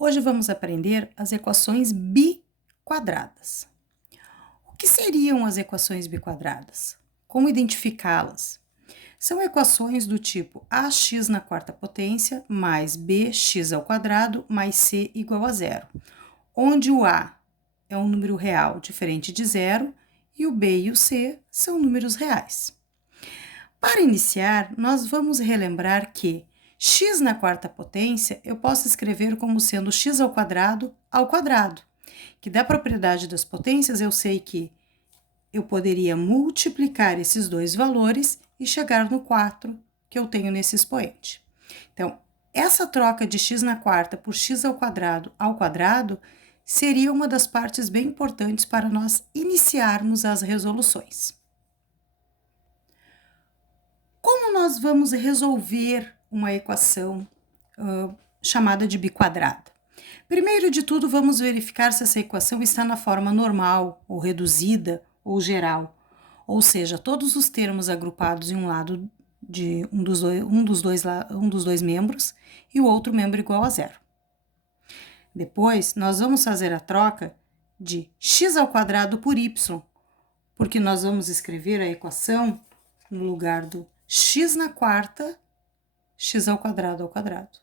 Hoje vamos aprender as equações biquadradas. O que seriam as equações biquadradas? Como identificá-las? São equações do tipo ax na quarta potência mais bx ao quadrado mais c igual a zero, onde o a é um número real diferente de zero e o b e o c são números reais. Para iniciar, nós vamos relembrar que x na quarta potência eu posso escrever como sendo x ao quadrado, que da propriedade das potências eu sei que eu poderia multiplicar esses dois valores e chegar no 4 que eu tenho nesse expoente. Então, essa troca de x na quarta por x ao quadrado seria uma das partes bem importantes para nós iniciarmos as resoluções. Como nós vamos resolver uma equação chamada de biquadrada? Primeiro de tudo, vamos verificar se essa equação está na forma normal, ou reduzida, ou geral. Ou seja, todos os termos agrupados em um lado de um dos dois membros e o outro membro igual a zero. Depois, nós vamos fazer a troca de x ao quadrado por y, porque nós vamos escrever a equação no lugar do x na quarta, x ao quadrado.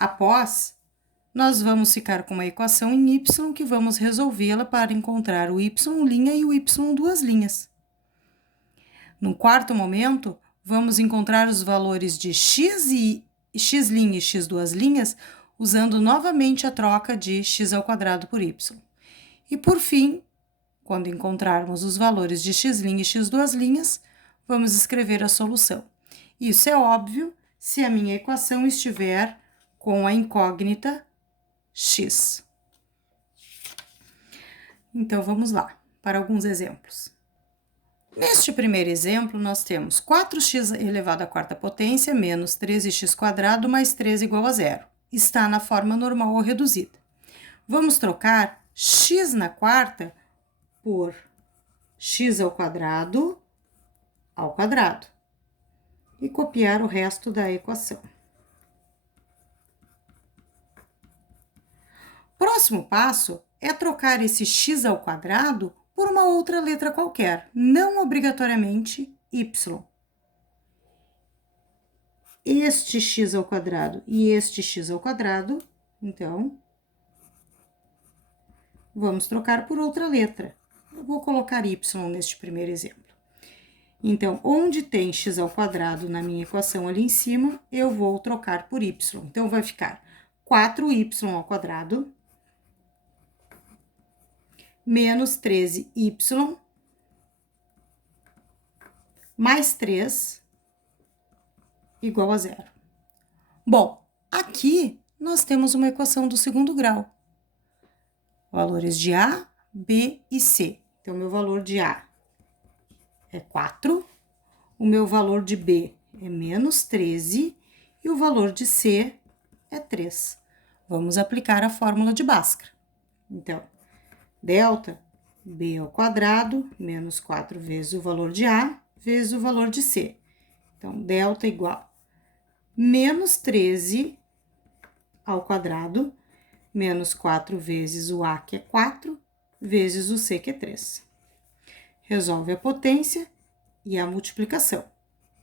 Após, nós vamos ficar com uma equação em y que vamos resolvê-la para encontrar o y' e o y duas linhas. No quarto momento, vamos encontrar os valores de x' e x duas linhas usando novamente a troca de x ao quadrado por y. E por fim, quando encontrarmos os valores de x' e x duas linhas, vamos escrever a solução. Isso é óbvio se a minha equação estiver com a incógnita x. Então, vamos lá para alguns exemplos. Neste primeiro exemplo, nós temos 4x elevado à quarta potência menos 13x² mais 13 igual a zero. Está na forma normal ou reduzida. Vamos trocar x na quarta por x ao quadrado e copiar o resto da equação. Próximo passo é trocar esse x ao quadrado por uma outra letra qualquer, não obrigatoriamente y. Este x ao quadrado e este x ao quadrado, então, vamos trocar por outra letra. Eu vou colocar y neste primeiro exemplo. Então, onde tem x ao quadrado na minha equação ali em cima, eu vou trocar por y. Então, vai ficar 4y ao quadrado menos 13y mais 3 igual a zero. Bom, aqui nós temos uma equação do segundo grau. Valores de A, B e C. Então, meu valor de A é 4, o meu valor de B é menos 13 e o valor de C é 3. Vamos aplicar a fórmula de Bhaskara. Então, delta B ao quadrado menos 4 vezes o valor de A vezes o valor de C. Então, delta igual menos 13 ao quadrado menos 4 vezes o A, que é 4, vezes o C, que é 3. Resolve a potência e a multiplicação.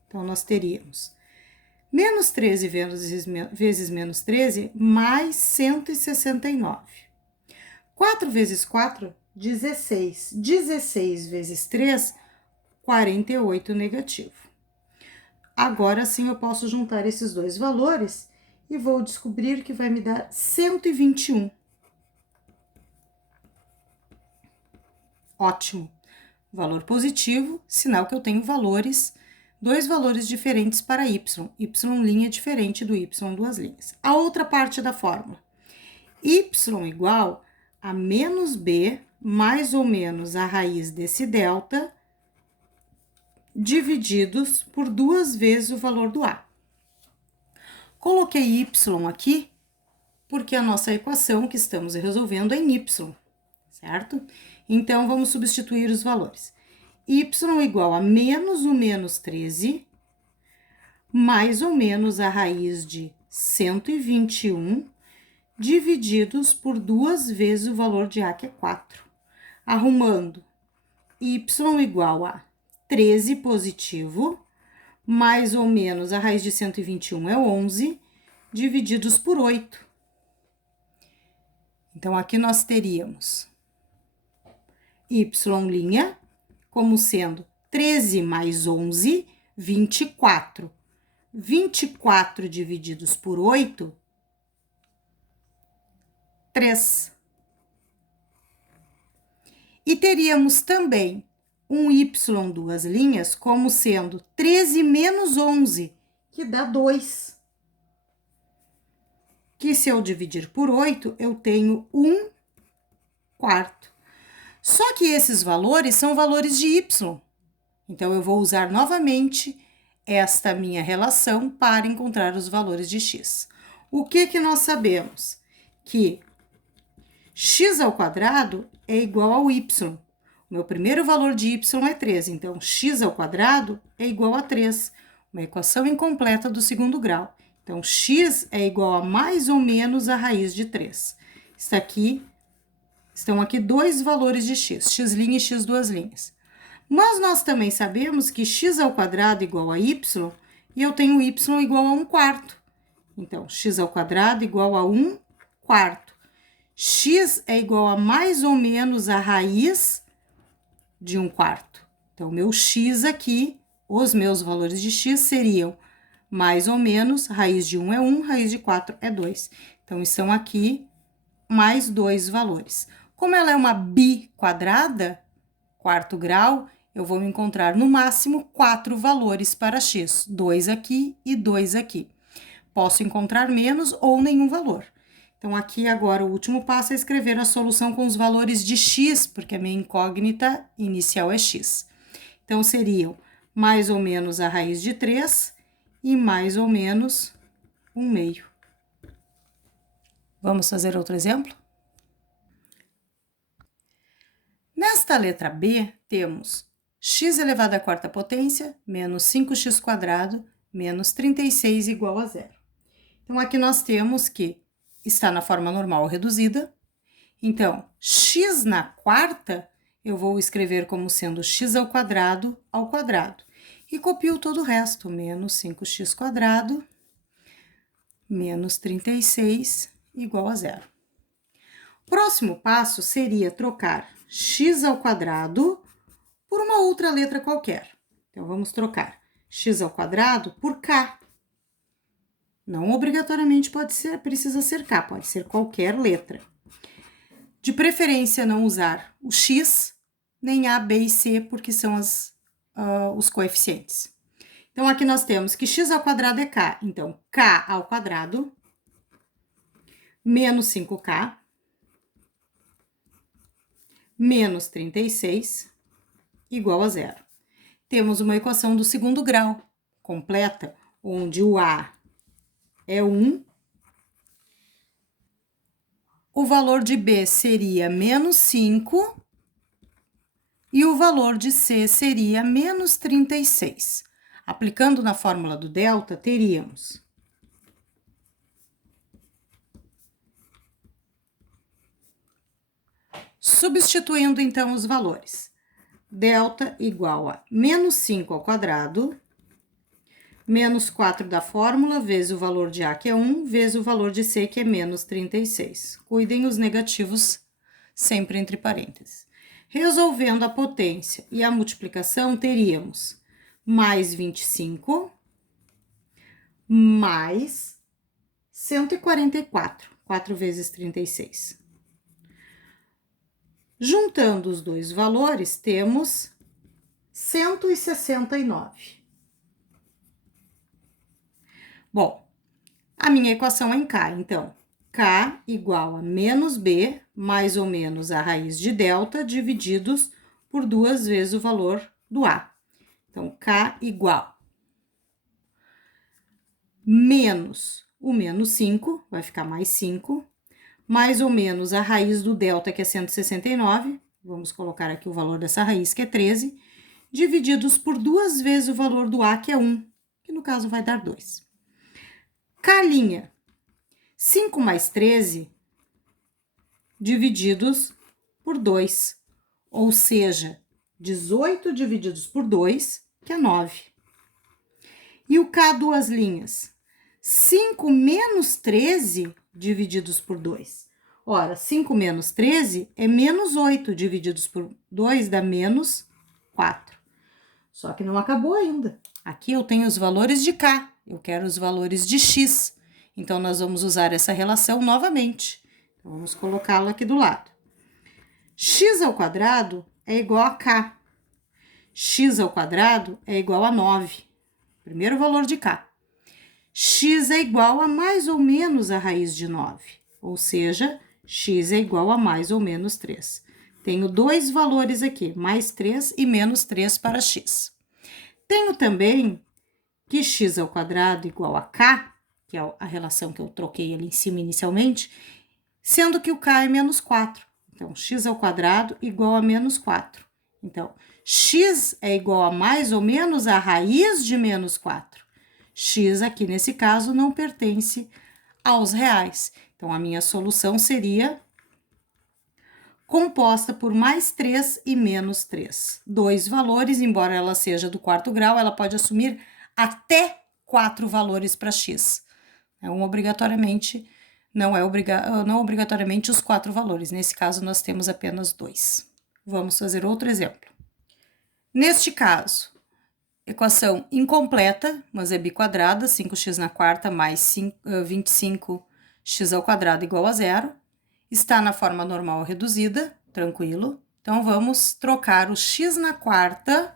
Então, nós teríamos menos 13 vezes menos 13, mais 169. 4 vezes 4, 16. 16 vezes 3, 48 negativo. Agora sim eu posso juntar esses dois valores e vou descobrir que vai me dar 121. Ótimo. Valor positivo, sinal que eu tenho dois valores diferentes para y. Y' diferente do y duas linhas. A outra parte da fórmula. Y igual a menos b mais ou menos a raiz desse delta divididos por 2 vezes o valor do A. Coloquei y aqui porque a nossa equação que estamos resolvendo é em y, certo? Então, vamos substituir os valores. Y igual a menos o menos 13 mais ou menos a raiz de 121 divididos por 2 vezes o valor de A, que é 4. Arrumando, y igual a 13 positivo, mais ou menos a raiz de 121 é 11, divididos por 8. Então, aqui nós teríamos y' como sendo 13 mais 11, 24. 24 divididos por 8, 3. E teríamos também um y duas linhas como sendo 13 menos 11, que dá 2. Que se eu dividir por 8, eu tenho 1/4. Só que esses valores são valores de y. Então, eu vou usar novamente esta minha relação para encontrar os valores de x. O que nós sabemos? Que x² é igual ao y. O meu primeiro valor de y é 13, então x² é igual a 3, uma equação incompleta do segundo grau. Então, x é igual a mais ou menos a raiz de 3. Estão aqui dois valores de x, x' e x duas linhas. Mas nós também sabemos que x² é igual a y e eu tenho y igual a 1/4. Então, x² igual a 1/4. X é igual a mais ou menos a raiz de 1/4. Então, meu x aqui, os meus valores de x seriam mais ou menos, raiz de 1 é 1, raiz de 4 é 2. Então, estão aqui mais dois valores. Como ela é uma biquadrada, quarto grau, eu vou encontrar no máximo 4 valores para x, 2 aqui e 2 aqui. Posso encontrar menos ou nenhum valor. Então, aqui agora o último passo é escrever a solução com os valores de x, porque a minha incógnita inicial é x. Então, seriam mais ou menos a raiz de 3 e mais ou menos 1/2. Vamos fazer outro exemplo? Nesta letra B, temos x elevado à quarta potência menos 5x² menos 36 igual a 0. Então, aqui nós temos que está na forma normal reduzida. Então, x na quarta, eu vou escrever como sendo x² ao quadrado. E copio todo o resto, menos 5x² menos 36 igual a 0. Próximo passo seria trocar x² por uma outra letra qualquer. Então, vamos trocar x² por k. Não obrigatoriamente precisa ser k, pode ser qualquer letra. De preferência, não usar o x, nem a, b e c, porque são os coeficientes. Então, aqui nós temos que x² é k. Então, k² menos 5k menos 36 igual a 0. Temos uma equação do segundo grau, completa, onde o A é 1, o valor de B seria menos 5 e o valor de C seria menos 36. Aplicando na fórmula do delta, teríamos substituindo, então, os valores. Delta igual a menos 5 ao quadrado, menos 4 da fórmula, vezes o valor de A, que é 1, vezes o valor de C, que é menos 36. Cuidem os negativos sempre entre parênteses. Resolvendo a potência e a multiplicação, teríamos mais 25, mais 144, 4 vezes 36. Juntando os dois valores, temos 169. Bom, a minha equação é em k, então, k igual a menos b, mais ou menos a raiz de delta, divididos por 2 vezes o valor do a. Então, k igual menos o menos 5, vai ficar mais 5, mais ou menos a raiz do delta, que é 169, vamos colocar aqui o valor dessa raiz, que é 13, divididos por 2 vezes o valor do a, que é 1, que no caso vai dar 2. K'. 5 mais 13 divididos por 2, ou seja, 18 divididos por 2, que é 9. E o K duas linhas? 5 menos 13 divididos por 2. Ora, 5 menos 13 é menos 8 divididos por 2 dá menos 4. Só que não acabou ainda. Aqui eu tenho os valores de K, eu quero os valores de X. Então, nós vamos usar essa relação novamente. Então, vamos colocá-la aqui do lado. X ao quadrado é igual a K. X ao quadrado é igual a 9. Primeiro valor de K. X é igual a mais ou menos a raiz de 9. Ou seja, X é igual a mais ou menos 3. Tenho dois valores aqui, mais 3 e menos 3 para X. Tenho também que X ao quadrado igual a K, que é a relação que eu troquei ali em cima inicialmente, sendo que o K é menos 4. Então, X ao quadrado igual a menos 4. Então, X é igual a mais ou menos a raiz de menos 4. X aqui, nesse caso, não pertence aos reais. Então, a minha solução seria composta por mais 3 e menos 3. Dois valores, embora ela seja do quarto grau, ela pode assumir até 4 valores para X. Não obrigatoriamente os 4 valores. Nesse caso, nós temos apenas 2. Vamos fazer outro exemplo. Neste caso, equação incompleta, mas é biquadrada, 5x na quarta mais 25x ao quadrado igual a 0. Está na forma normal reduzida, tranquilo. Então, vamos trocar o x na quarta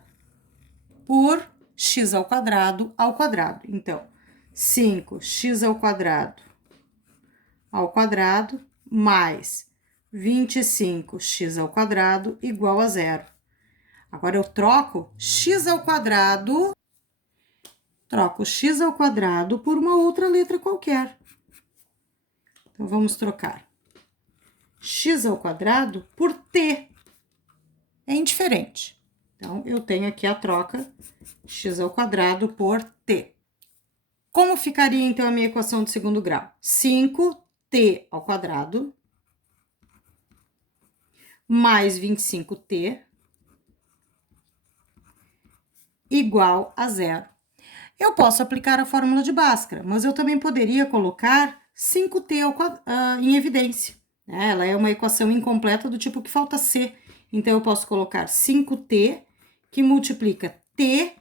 por x ao quadrado. Então, 5x ao quadrado mais 25x ao quadrado igual a 0. Agora, eu troco x ao quadrado por uma outra letra qualquer. Então, vamos trocar x ao quadrado por t. É indiferente. Então, eu tenho aqui a troca x ao quadrado por t. Como ficaria, então, a minha equação de segundo grau? 5t ao quadrado mais 25t igual a 0. Eu posso aplicar a fórmula de Bhaskara, mas eu também poderia colocar 5t em evidência. Ela é uma equação incompleta do tipo que falta c. Então, eu posso colocar 5t que multiplica t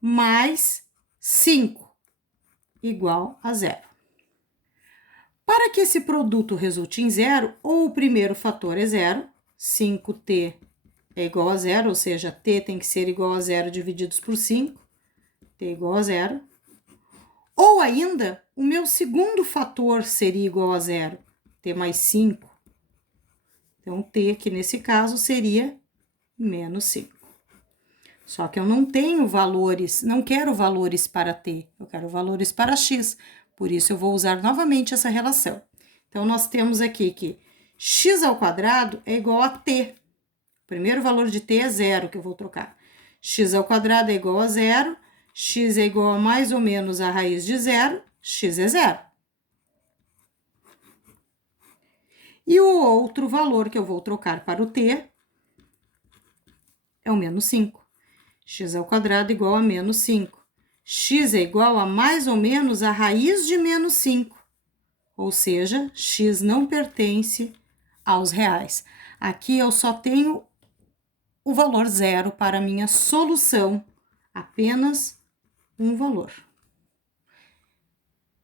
mais 5 igual a 0. Para que esse produto resulte em 0, ou o primeiro fator é 0, 5t é igual a 0, ou seja, t tem que ser igual a 0 divididos por 5, t igual a 0. Ou ainda, o meu segundo fator seria igual a 0, t mais 5. Então, t aqui nesse caso seria menos 5. Só que eu não tenho valores, não quero valores para t, eu quero valores para x. Por isso, eu vou usar novamente essa relação. Então, nós temos aqui que x ao quadrado é igual a t. O primeiro valor de t é 0, que eu vou trocar. X ao quadrado é igual a 0, x é igual a mais ou menos a raiz de 0, x é 0. E o outro valor que eu vou trocar para o t é o menos 5. X ao quadrado igual a menos 5. X é igual a mais ou menos a raiz de menos 5. Ou seja, x não pertence aos reais. Aqui eu só tenho o valor 0 para a minha solução, apenas um valor.